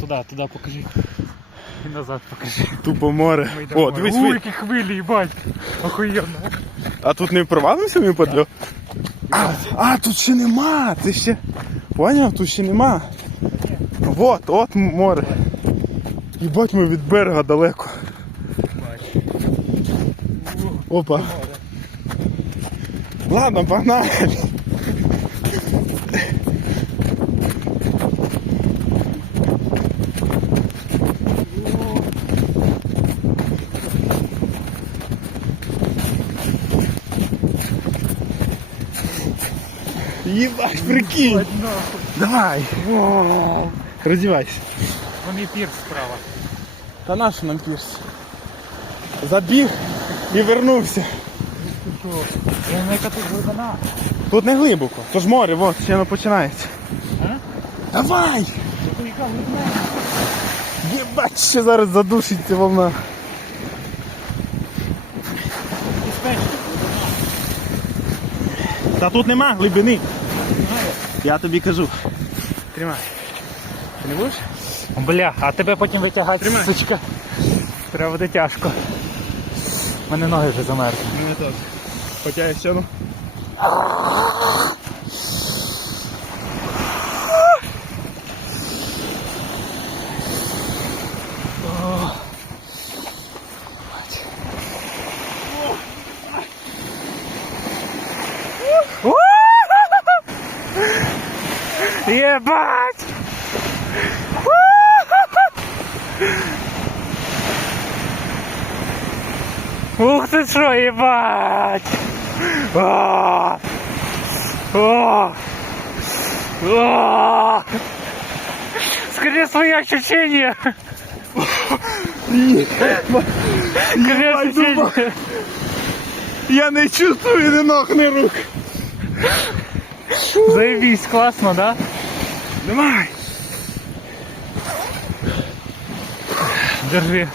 Туди, туди покажи. І назад покажи. Тупо море. Ми йдемо. О, дивись, Ой, ви- які хвилі, їбать. Охуєнно. а тут не провалимося ми подльо? А, а, тут ще нема, ти ще. Поняв, тут ще нема. Вот, от море. Їбать ми від берега далеко. Опа. Ладно, погнали. Ебать, прикинь. Давай. Раздевайся. Вон і пірс справа. Та наш нам пірс. Забіг і вернувся. Яка тут глибина. Тут не глибоко, то ж море, от, ще не починається. Давай! Єбать, ще зараз задушиться волна. Та тут нема глибини. Я тобі кажу. Тримай. Ти не будеш? Бля, а тебе потім витягати, Тримай. сучка. Треба буде тяжко. У мене ноги вже замерзли. Мене теж. Хоча я ще ну. Єбать! Ух ти що, єбать! А! А! А! Скажи свои ощущения! Скажи ощущения! Я не чувствую ні ног, ні рук. Заебись, классно, да? Давай. Держи.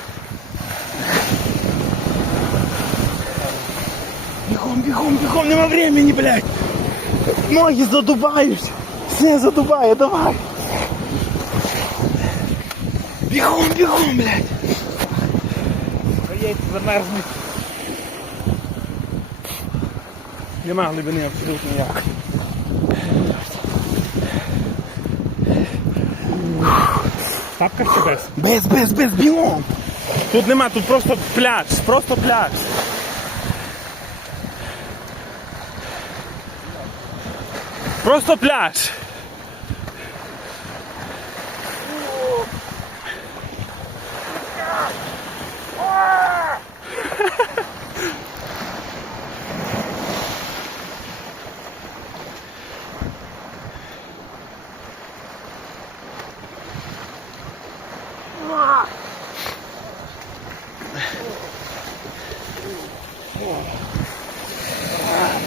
Бігом, бігом, бігом, нема времени, блядь. Ноги задубають. Все задубає, давай. Бігом, бігом, блядь. Яйца замерзнуть. Нема глибини абсолютно ніяк. Тапка чи без? Без, без, без, білом. Тут нема, тут просто пляж, просто пляж. Просто пляж.